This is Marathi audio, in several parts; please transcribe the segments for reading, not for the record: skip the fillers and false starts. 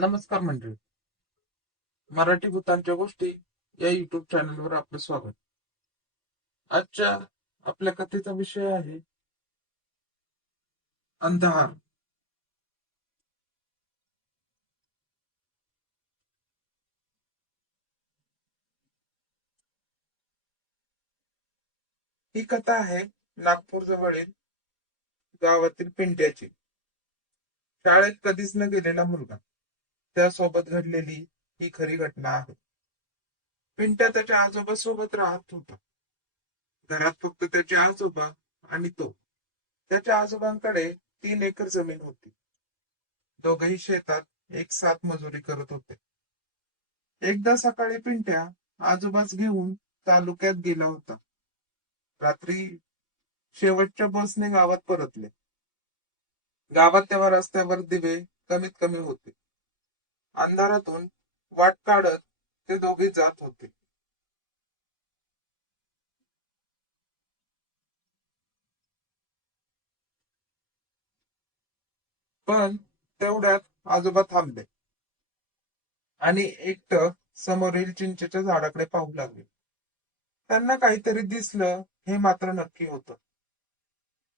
नमस्कार मंडळी. मराठी भूतांच्या गोष्टी या युट्यूब चॅनलवर आपलं स्वागत. आजच्या आपल्या कथेचा विषय आहे अंधार. ही कथा आहे नागपूर जवळील गावातील पिंट्याची. शाळेत कधीच न गेलेला मुलगा, त्यासोबत घडलेली ही खरी घटना आहे. पिंट्या त्याच्या आजोबा सोबत राहत होता. घरात फक्त त्याचे आजोबा आणि तो. त्याच्या आजोबांकडे 3 एकर जमीन होती. दोघही शेतात एक साथ मजुरी करत होते. एकदा सकाळी पिंट्या आजोबाच घेऊन तालुक्यात गेला होता. रात्री शेवटच्या बसने गावात परतले. गावात तेव्हा रस्त्यावर दिवे कमीत कमी होते. अंधारातून वाट काढत ते दोघे जात होते. पण तेवढ्यात आजोबा थांबले आणि एकटक समोरील चिंचेच्या झाडाकडे पाहू लागले. त्यांना काहीतरी दिसलं हे मात्र नक्की होतं.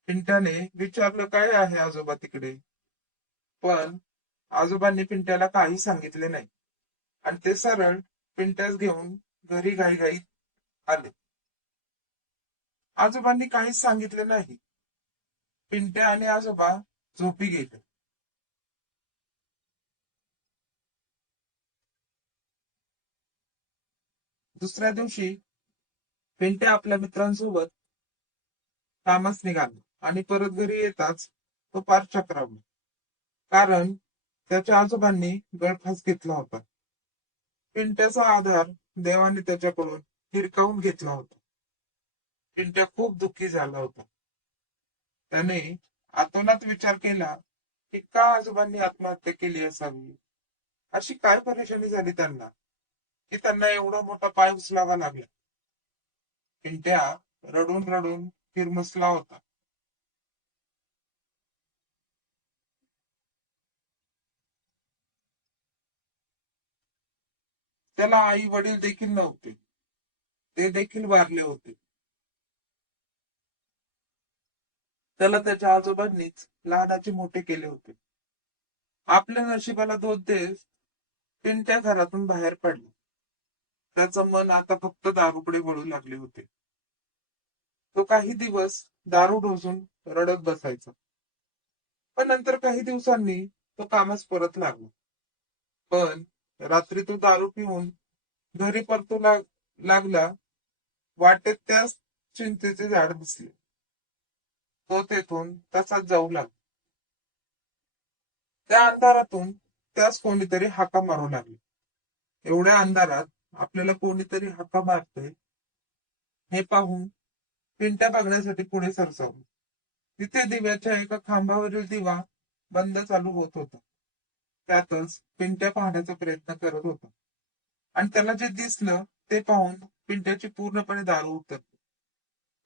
पिंट्याने विचारलं, काय आहे आजोबा तिकडे? पण आजोबांनी पिंट्याला काही सांगितले नाही आणि ते सरळ पिंट्यास घेऊन घरी घाईघाईत आले. आजोबांनी काहीच सांगितले नाही. पिंट्या आणि आजोबा झोपी गेले. दुसऱ्या दिवशी पिंट्या आपल्या मित्रांसोबत कामास निघाला आणि परत घरी येताच तो पार चक्रावला. कारण त्याच्या आजोबांनी गळफास घेतला होता. पिंट्याचा आधार देवाने त्याच्याकडून हिरकावून घेतला होता. पिंट्या खूप दुःखी झाला होता. त्याने आतोनात विचार केला की का आजोबांनी आत्महत्या केली असावी. अशी काय परेशानी झाली त्यांना की त्यांना एवढा मोठा पाय उचलावा लागला. पिंट्या रडून रडून फिरमसला होता. त्याला आई वडील देखील नव्हते. ते देखील वारले होते. त्याला त्याच्या आजोबांनीच लहानाचे मोठे केले होते. आपल्या नशिबाला दोष देत पिंट्या घरातून बाहेर पडला. त्याचं मन आता फक्त दारूकडे वळू लागले होते. तो काही दिवस दारू ढोसून रडत बसायचा. पण नंतर काही दिवसांनी तो कामास परत लागला. पण रात्री तो दारू पिऊन घरी परतू लागला. वाटेत त्यास चिंचेचे झाड दिसले. तो तेथून तसाच जाऊ लागला. त्या अंधारातून त्यास कोणीतरी हाका मारू लागले. एवढ्या अंधारात आपल्याला कोणीतरी हाका मारते हे पाहून पिंट्या बघण्यासाठी पुढे सरसावला. तिथे दिव्याच्या एका खांबावरील दिवा बंद चालू होत होता. त्यातच पिंट्या पाहण्याचा प्रयत्न करत होता आणि त्याला जे दिसलं ते पाहून पिंट्याची पूर्णपणे दारू उतरली.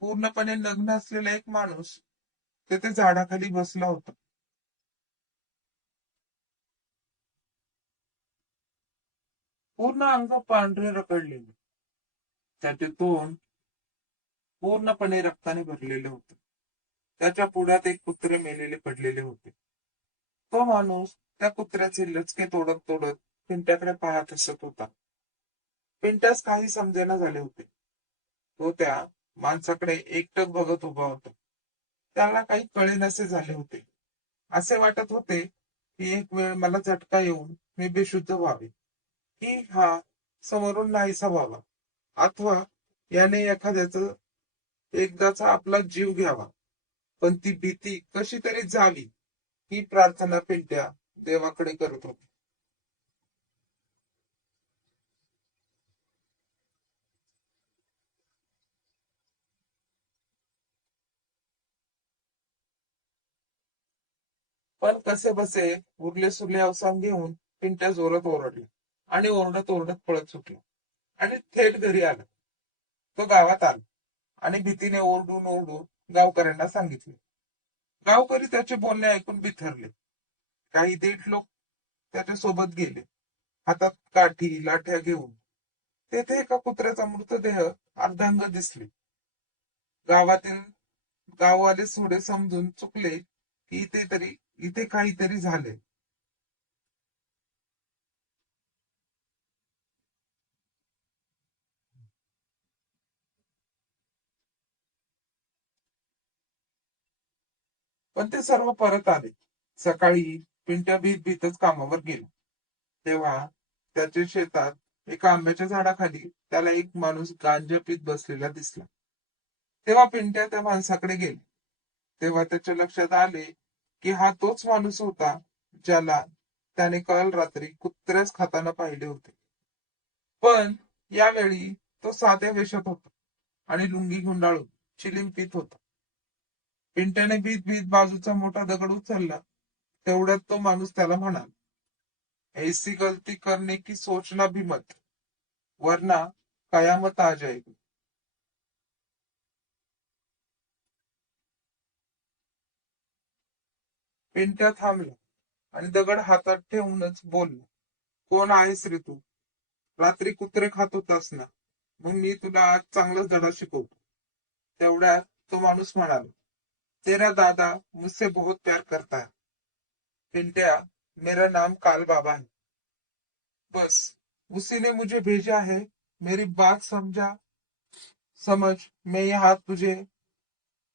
पूर्णपणे नग्न असलेला एक माणूस तेथे झाडाखाली बसला होता. पूर्ण अंग पांढरे रखडलेले. त्याचे तोंड पूर्णपणे रक्ताने भरलेले होते. त्याच्या पुढ्यात एक कुत्रे मेलेले पडलेले होते. तो माणूस त्या कुत्र्याचे लचके तोडत तोडत पिंट्याकडे पाहत हसत होता. पिंट्यास काही समजेना झाले होते. तो त्या माणसाकडे एकटक बघत उभा होता. त्याला काही कळेनासे झाले होते. असे वाटत होते की एक वेळ मला झटका येऊन मी बेशुद्ध व्हावे, की हा समोरून नाहीसा व्हावा, अथवा याने एखाद्याच एकदाचा आपला जीव घ्यावा. पण ती भीती कशी तरी जावी ही प्रार्थना पिंट्या देवाकडे करत होती. पण कसे बसे उरले सुरले अवसान घेऊन पिंट्या जोरात ओरडला आणि ओरडत ओरडत पळत सुटला आणि थेट घरी आला. तो गावात आला आणि भीतीने ओरडून ओरडून गावकऱ्यांना सांगितले. गावकरी त्याचे बोलणे ऐकून बिथरले. काही दीड लोक त्याच्या सोबत गेले, हातात काठी लाठ्या घेऊन. तेथे एका कुत्र्याचा मृतदेह अर्धांग दिसले. गावातील गाववाले थोडे समजून चुकले की इथे काहीतरी झाले. पण ते सर्व परत आले. सकाळी पिंट्या भीत भीतच कामावर गेला. तेव्हा त्याच्या शेतात एका आंब्याच्या झाडाखाली त्याला एक माणूस गांजा पीत बसलेला दिसला. तेव्हा पिंट्या त्या माणसाकडे गेला. तेव्हा त्याच्या लक्षात आले की हा तोच माणूस होता ज्याला त्याने काल रात्री कुत्र्यास खाताना पाहिले होते. पण यावेळी तो साध्या वेशात होता आणि लुंगी गुंडाळून चिलीम पीत होता. पिंट्याने भीत भीत बाजूचा मोठा दगड उचलला. तेवढ्यात तो माणूस त्याला म्हणाला, ऐसी गलती करने की सोचना भी मत, वरना कयामत आ जाएगी. पिंट्या थांबला आणि दगड हातात ठेवूनच बोलला, कोण आहेस रे तू? रात्री कुत्रे खात होतास ना, मग मी तुला आज चांगलाच धडा शिकवतो. तेवढ्यात तो माणूस म्हणाला, तेरा दादा मुझसे बहुत प्यार करता है. पिंट्या, मेरा नाम काल बाबा है. बस उसी ने मुझे भेजा है. मेरी बात समझा. समझ, मैं यहाँ तुझे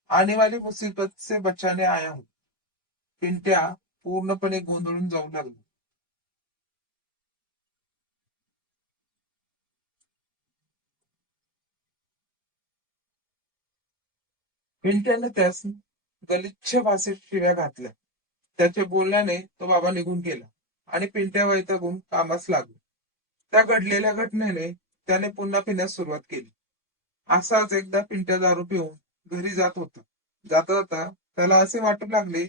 आने वाली मुसीबत से बचाने आया हूँ. पिंट्या पूर्णपणे गोंधळून जाऊ लागला. पिंट्याने त्यास गलिच्छ भाषेत शिव्या घातल्या. त्याच्या बोलण्याने तो बाबा निघून गेला आणि पिंट्या वैतागून कामास लागला. त्या घडलेल्या घटनेने त्याने पुन्हा पिण्यास सुरुवात केली. असाच एकदा पिंट्या दारू पिऊन घरी जात होता. जाता जाता त्याला असे वाटू लागले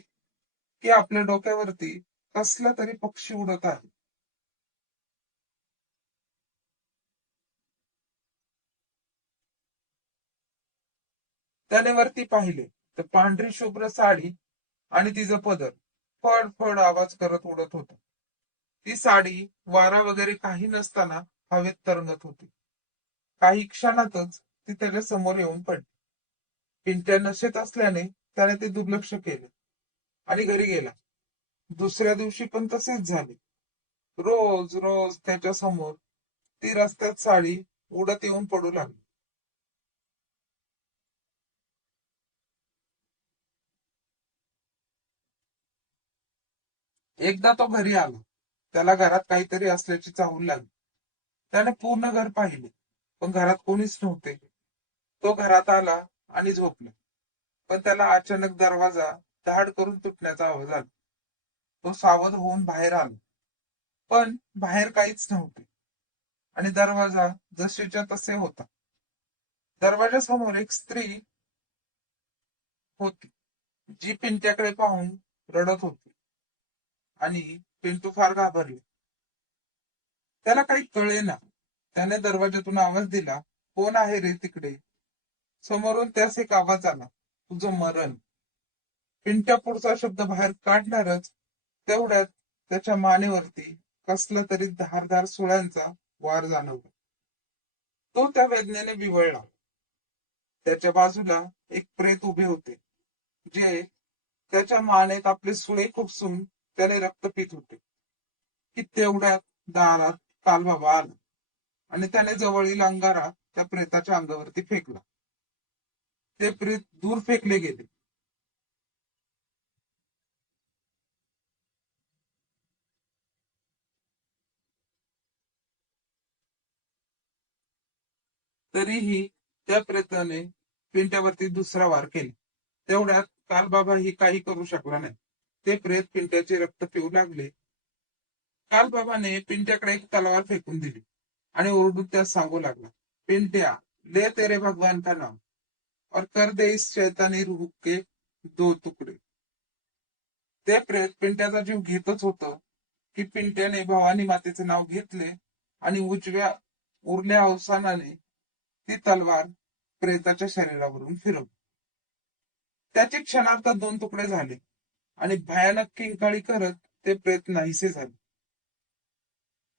की आपल्या डोक्यावरती कसला तरी पक्षी उडत आहे. त्याने वरती पाहिले तर पांढरी शुभ्र साडी आणि तिचा पदर फड फड आवाज करत उडत होता. ती साडी वारा वगैरे काही नसताना हवेत तरंगत होती. काही क्षणातच ती त्याच्या समोर येऊन पडली. पिंट्या नशेत असल्याने त्याने ते दुर्लक्ष केले आणि घरी गेला. दुसऱ्या दिवशी पण तसेच झाले. रोज रोज त्याच्या समोर ती रस्त्यात साडी उडत येऊन पडू लागली. एकदा तो घरी आला. त्याला घरात काहीतरी असल्याची चाहूल लागली. त्याने पूर्ण घर पाहिले, पण घरात कोणीच नव्हते. तो घरात आला आणि झोपला. पण त्याला अचानक दरवाजा धाड करून तुटण्याचा आवाज आला. तो सावध होऊन बाहेर आला, पण बाहेर काहीच नव्हते आणि दरवाजा जशीच्या तसे होता. दरवाजासमोर एक स्त्री होती, जी पिंट्याकडे पाहून रडत होती आणि पिंटू फार घाबरले. त्याला काही कळेना. त्याने दरवाजातून आवाज दिला, कोण आहे रे तिकडे? समोरून त्यास एक आवाज आला, तुझं मरण. पिंट्या पुढचा शब्द बाहेर काढणारच तेवढ्यात त्याच्या मानेवरती कसला तरी धारदार सुळ्यांचा वार जाणवला. तो त्या वेदनेने विवळला. त्याच्या बाजूला एक प्रेत उभे होते, जे त्याच्या मानेत आपले सुळे खुपसून त्याने रक्त पित होते. की तेवढ्यात दारात कालबाबा आला आणि त्याने जवळील अंगारा त्या प्रेताच्या अंगावरती फेकला. ते प्रेत दूर फेकले गेले. तरीही त्या प्रेताने पिंट्यावरती दुसरा वार केला. तेवढ्यात कालबाबा ही काही करू शकला नाही. ते प्रेत पिंट्याचे रक्त पिऊ लागले. कालबाबाने पिंट्याकडे एक तलवार फेकून दिली आणि ओरडून त्यास सांगू लागला, पिंट्या, ले तेरे भगवान का नाम और कर दे इस शैतानी रूह के दो तुकडे. ते प्रेत पिंट्याचा जीव घेतच होतं की पिंट्याने भवानी मातेचे नाव घेतले आणि उजव्या उरल्या अवसानाने ती तलवार प्रेताच्या शरीरावरून फिरवली. त्याचे क्षणार्धात दोन तुकडे झाले आणि भयानक किंकाळी करत ते प्रेत नाहीसे झाले.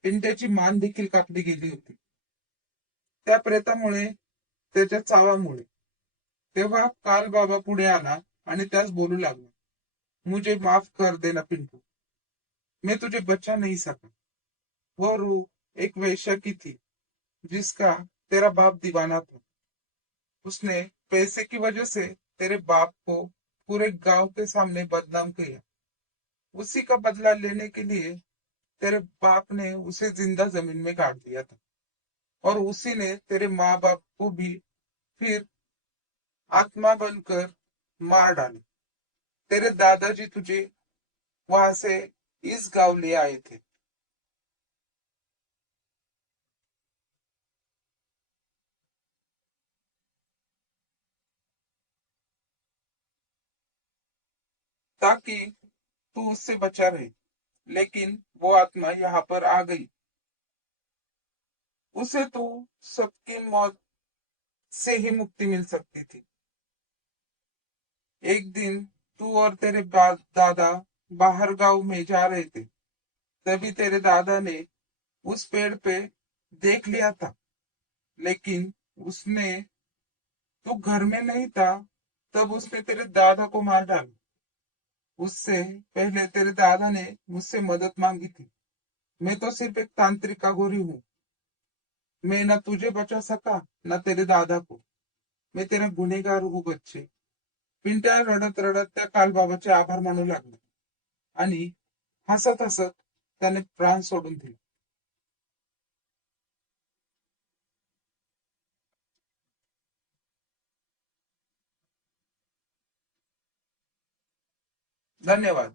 पिंट्याची मान देखील कापली गेली होती, त्या प्रेतामुळे, त्याच्या चावामुळे. तेव्हा काल बाबा पुढे आला आणि त्यास बोलू लागला, मुझे माफ कर देना पिंटू, मैं तुझे बचा नहीं सका. वह रूह एक वेश्या की थी जिसका तेरा बाप दीवाना था. उसने पैसे की वजह से तेरे बाप को पूरे गांव के सामने बदनाम किया. उसी का बदला लेने के लिए तेरे बाप ने उसे जिंदा जमीन में गाड़ दिया था, और उसी ने तेरे माँ बाप को भी फिर आत्मा बनकर मार डाला. तेरे दादाजी तुझे वहां से इस गांव ले आए थे. ताकि तू उससे बचा रहे, लेकिन वो आत्मा यहाँ पर आ गई. उसे तो सबकी मौत से ही मुक्ति मिल सकती थी. एक दिन तू और तेरे दादा बाहर गांव में जा रहे थे, तभी तेरे दादा ने उस पेड़ पे देख लिया था, लेकिन उसने, तू घर में नहीं था, तब उसने तेरे दादा को मार डाला. उससे पहले तेरे दादा ने मुझसे मदद मांगी थी. मैं तो सिर्फ एक तांत्रिक का गोरी हूँ. मैं ना तुझे बचा सका, ना तेरे दादा को. मी तेरा गुन्हेगार हूँ बच्चे. पिंट्या रडत रडत त्या कालबाबाचे आभार मानू लागला आणि हसत हसत त्याने प्राण सोडून दिले. धन्यवाद.